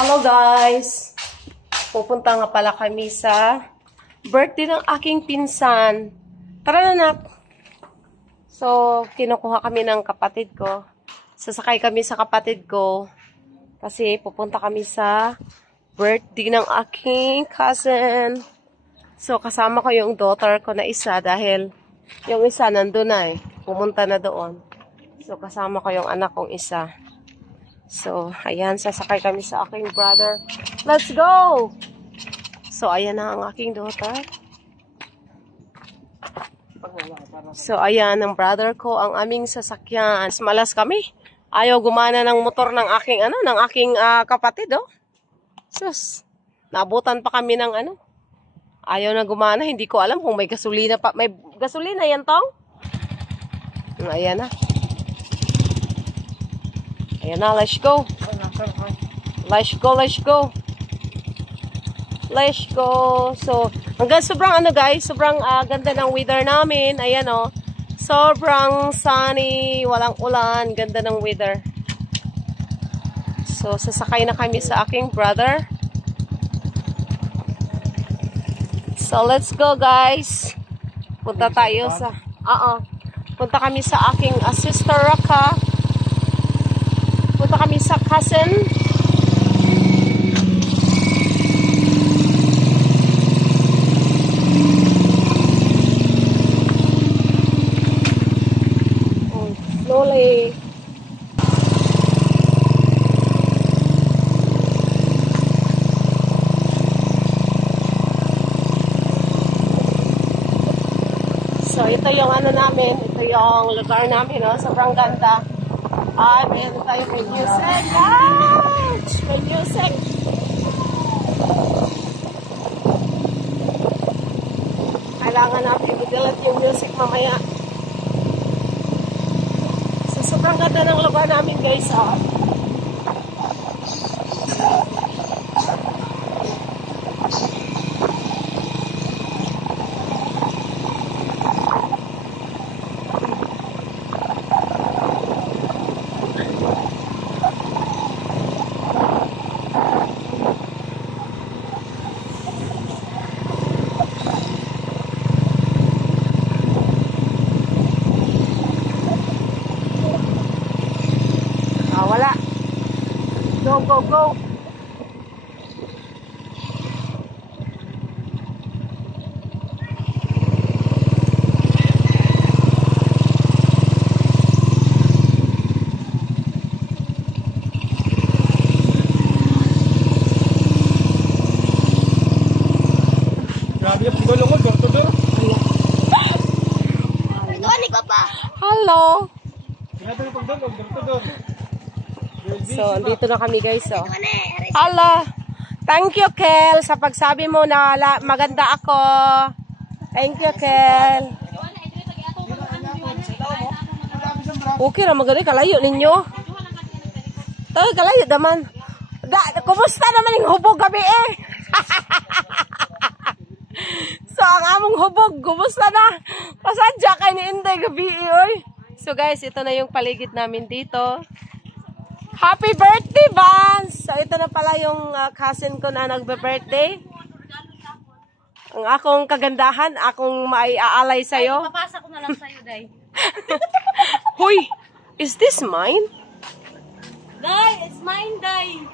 Hello guys! Pupunta nga pala kami sa birthday ng aking pinsan. Tara na nak! So, kinukuha kami ng kapatid ko. Sasakay kami sa kapatid ko. Kasi pupunta kami sa birthday ng aking cousin. So, kasama ko yung daughter ko na isa dahil yung isa nandun na pumunta na doon. So, kasama ko yung anak kong isa. So, ayan, sasakay kami sa aking brother. Let's go! So, ayan na ang aking daughter. So, ayan, ang brother ko, ang aming sasakyan. Malas kami. Ayaw gumana ng motor ng aking, kapatid, oh. Sus, naabutan pa kami ng, ayaw na gumana. Hindi ko alam kung may gasolina pa. May gasolina yan, tong? Ayan na. Ayan na, let's go. Let's go, let's go. Let's go. So, hanggang sobrang guys, sobrang ganda ng weather namin. Ayan oh. Sobrang sunny, walang ulan, ganda ng weather. So, sasakay na kami sa aking brother. So, let's go guys. Punta tayo sa, punta kami sa aking sister Raka. Punta kami sa cousin. Oh, slowly. So, ito yung namin. Ito yung lugar namin. Oh. Sobrang ganda. Meron tayo may music. Ouch! May music. Kailangan natin i-delete yung music mamaya. So, sobrang ganda ng lugar namin guys. Wala. Go, go, go. Grabe yung pagdolo mo, door-to-door. Hello. Grabe yung pagdolo, door-to-door. So, andito na kami guys. Hello. Thank you, Kel, sa pagsabi mo na maganda ako. Thank you, Kel. Okay ra maganda kalayo ninyo. Tayo kalayo naman. Kumusta naman yung hubog gabi So, ang among hubog, kumusta na? Pasadya kay ni Inday gabi oy. So guys, ito na yung paligid namin dito. Happy birthday, Vance! So, ito na pala yung cousin ko na nagbe-birthday. Ang akong kagandahan, akong maiaalay sa'yo. Papasa ko na lang sa'yo, Day. Huy! Is this mine? Day, it's mine, Day.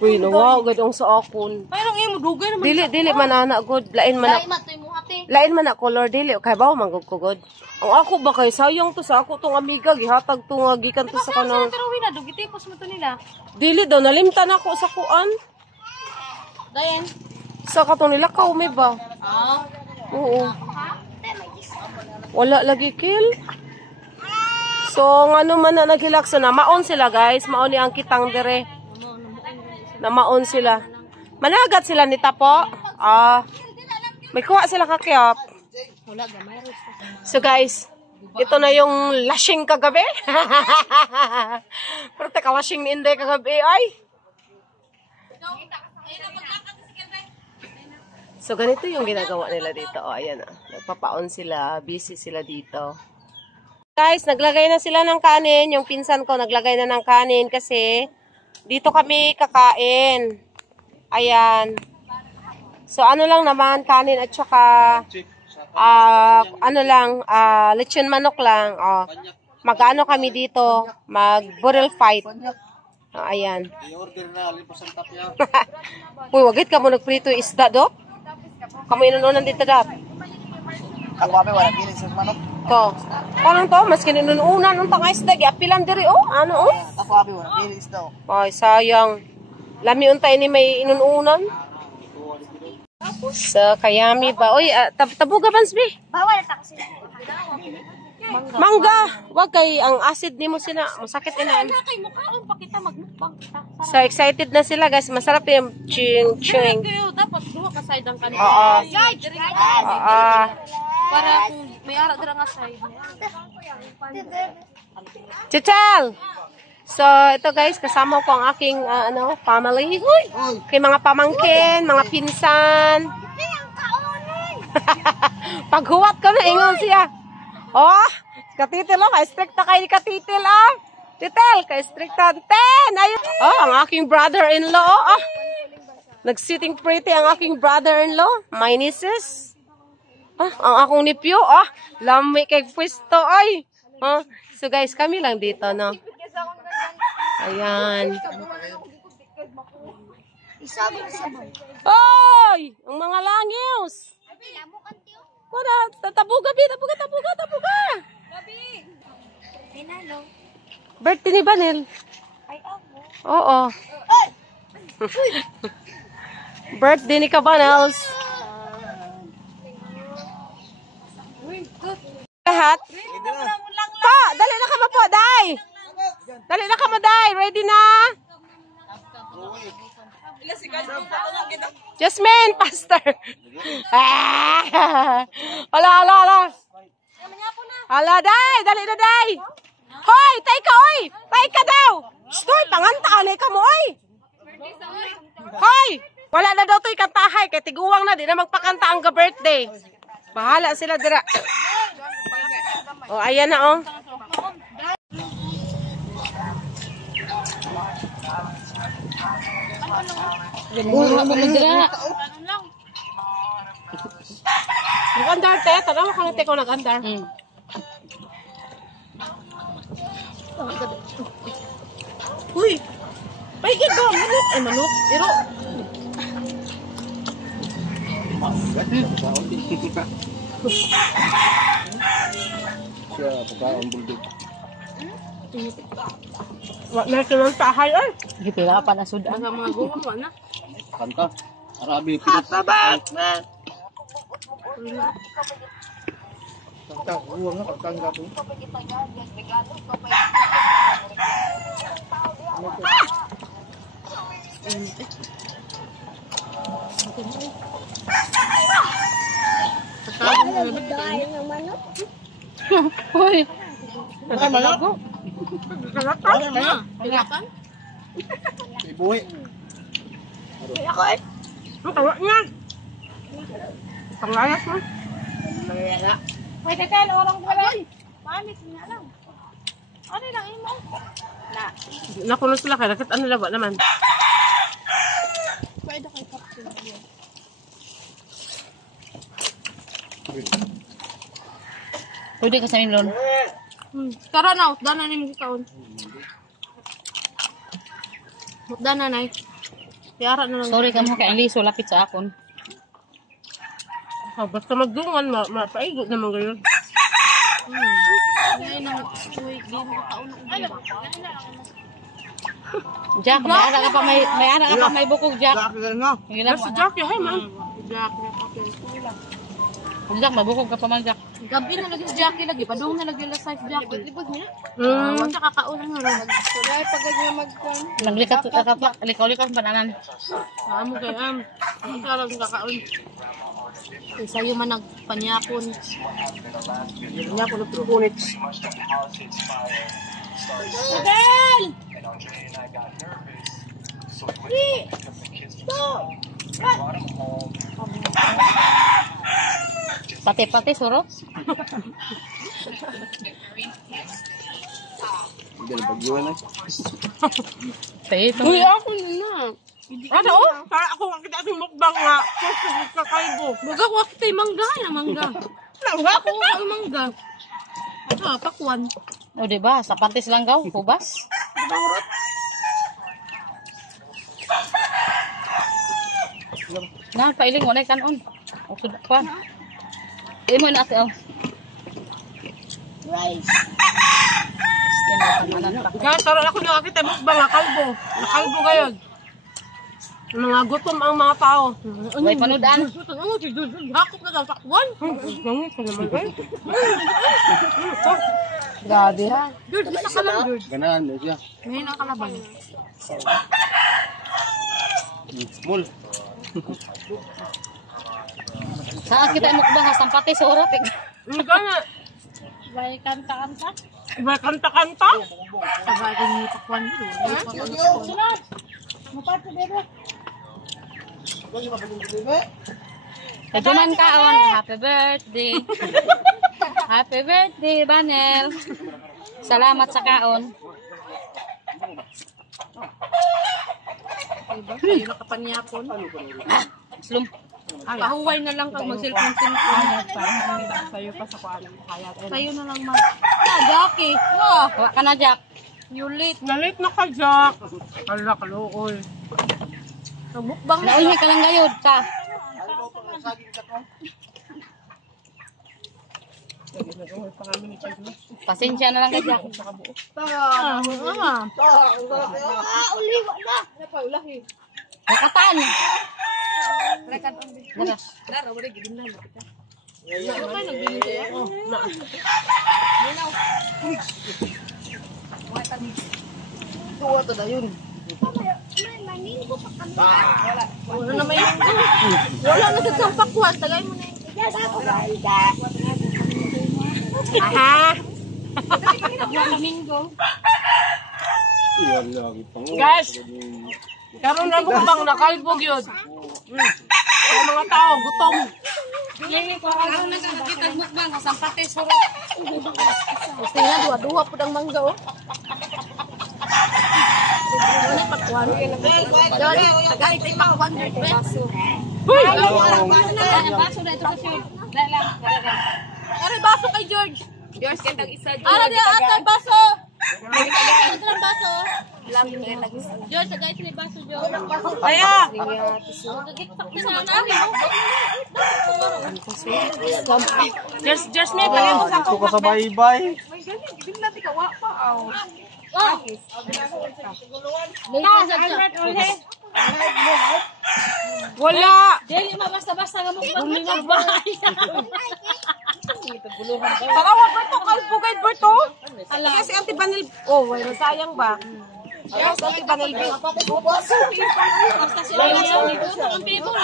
Huy, nawaw, gadong sa akon. Parang mo dugay naman. Dili man ana good. Lain man Day, matoy mo ate. Lain man na color dili. Kay bawo manggugugod. Ang ako ba kay sayang to sa ako tong amiga gihatag to nga gikan to sa kanang. Pero wala dugitipos mo to nila. Dili daw nalimtan ako sa kuan. Dayen. Sa katong nila kaume ba? Oo. Wala lagi kill. So ngano man na naghilakso na maon sila guys, maon ni ang kitang dire. Na maon sila. Managat sila ni Tapo. May kuha sila kakyap. Wala gamay. So guys, ito na yung lashing kagabi. Pero teka, lashing ni Inday kagabi ay. So ganito yung ginagawa nila dito. Ayan nagpapaon sila, busy sila dito. Guys, naglagay na sila ng kanin. Yung pinsan ko naglagay na ng kanin kasi Dito kami kakain. Ayan. So, ano lang naman, kanin at saka, ano lang, lechon manok lang. Oh. Mag-ano kami dito, mag-burrel fight. Oh, ayan. I-order na, lipas ang tapya. Uy, wagit ka mo nagprito isda, Dok? Kamo inununan dito, Dok. Ako kami, wala piling sa manok. To. Parang to, mas kinununan ng tanga isda. Apilan diri, oh. Ano, oh? Ako kami, wala piling isda. Ay, sayang. Lami untay ni may inununan. So, kayami ba? Uy, tabuga bansbi. Bawal ta kasi. Mangga. Wag kay ang acid ni mo sila. Masakit ina. Kay mukhaon pa kita magmukbang ta. So, excited na sila, guys. Masarap yung chewing. Kayo dapat duha ka side ang kanila. Oo. Para kung may ara dira nga side. Chichal! So, ito guys, kasama ko ang aking family. Kay mga pamangkin, mga pinsan. Paghuwat ko na, ingon siya. Oh, katitil oh, ka-stricta kay katitil ah. Titil, ka-stricta. Ayun. Oh, ang aking brother-in-law. Oh. Nag-sitting pretty ang aking brother-in-law. My nieces. Ang akong nipyo, lami kay pwesto, ay. So guys, kami lang dito, no? Ayan. Oy! Ang mga langiws! Wala, tabuga. Birthday ni Banel. Oo. Birthday ni Cabanels. Lahat? Pa, dali na ka mo po, Day. Dali na ka mo, Day. Ready na? Jasmine, pastor. Ala. Ala, Day. Dali na, Day. Hoy, tay ka, oy. Tay ka daw. Stoy, panganta. Alay ka mo, oy. Hoy. Wala na daw to'y kantahay. Kaya tiguwang na. Di na magpakanta ang ka-birthday. Bahala sila dira. Oh, ayan na, oh. Nag-andar, te. Tanawa ka na, te, kung nag-andar. Uy! Paigid ba? Manok? Ay, manok. Iro. Siya, pagkaon bulldog. Wag na sunod tahay, ay. Gipila ka pa na sudan. Mga gumam mo na. Kanta. Arabi, pilit. Kanta, uwang nga, kanta nga po. Hoy. Ay, malak. Pilakan? Ibuhi. Tawa nga. Panglayas mo. Hoy, tetel, orang ko lang. Panik nga lang. Ano lang imo? Na. Nakuno sila kaya. Bakit ano laba naman? Pwede kay kapsul. Pwede ka sa milon. Tara na, utdan na ni mo kaon. Utdan na nay. Tiara na lang. Sorry ka mo kay Aliso lapit sa akon. Basta magdungan, mapaigot naman kayo. Ngayon ang uy, di mo kaon. Jack, may ara ka pa may bukog Jack. Nasa Jackie, hey man. Jack, Jack, mabukog ka pa man, Jack. Gabi na lagi si Jackie lagi. Padung na lagi sa Jack. Libod niya. Wala ka kaulang na rin. Sulay, pagod niya mag-con. Naglikat ka pa. Likaw-likaw ang bananan. Amo kay am. Ang sarang kakaon. Sa'yo man nagpanyakon. Niya ko nagtukunit. Adel! Pati-pati, suro. Hindi na pag-iwan na. Uy, ako na. Ano? Para ako makita sa mukbang nga. Kakalbo. Baga ko kita yung mangga. Yung mangga. Ako yung mangga. Ah, pakwan. O, diba? Sapatis lang gaw, hubas. Na, pailing mo na kanon. O, sudak pa. Imo na ate, oh. Rice. Guys, tara ako nakakita mukbang nga kalbo. Kalbo gayon. Mga gutom ang mga tao. May panudaan. Hakot na lang pakwan. Gangit ka naman eh. Grabe ha. George, isa ka lang, George. Ganahan mo siya. Ngayon ang kalaban. Mul. Saan kita mukbang ha? Sampatis sa orap. Hindi ka na. Sabay kanta-kanta. Iba kanta-kanta. Sabay kong yung pakwan. Sunod. Mupad sa bebe. Kajuman kaon. Happy birthday. Happy birthday, Banel. Salamat sa kaon. Diba? Kayo nakapanyapon. Slum. Pahuway na lang kang mag-cellphone-cellphone. Sa'yo pa sa kuanan. Kaya Sa'yo na lang mag... Jackie! Wow! Huwag ka na, Jack. You late. Nalit na ka, Jack. Kala, kaluoy. Nagbukbang na. Naulhi ka lang gayod ka. Pasensya na lang ka, Jack. Nakatan. Wala na may... Wala na sa sampakwan. Tagay mo na yun. Aha! Flamingo. Iyan lagi pang. Guys! Karoon na mukbang na kalbog yun. Ang mga tao, gutom. Ako na kakakita mukbang. Sampates sa rock. Gusto nga, duwa-duwa po ng mangga, oh. Ano pakwan? Dori, tagay tayo pakwan. Uy! Baso na ito kasi. Ano baso kay George? George, kaya tag-isa. Ano dia atay baso? Ito ng baso. George, tagay sila baso, George. Kaya! Gagikpak ka na namin. Just me, pagay mo sa Ito ka sa baybay. Oh! Wala! Dili mabasta-basta nga mukbang bahay. Tarawa ba ito? Kalbog ay ba ito? Kasi Auntie Vanel... Oh, wala sayang ba? Yes, Auntie Vanel. Basta sila lang. Ito ang people.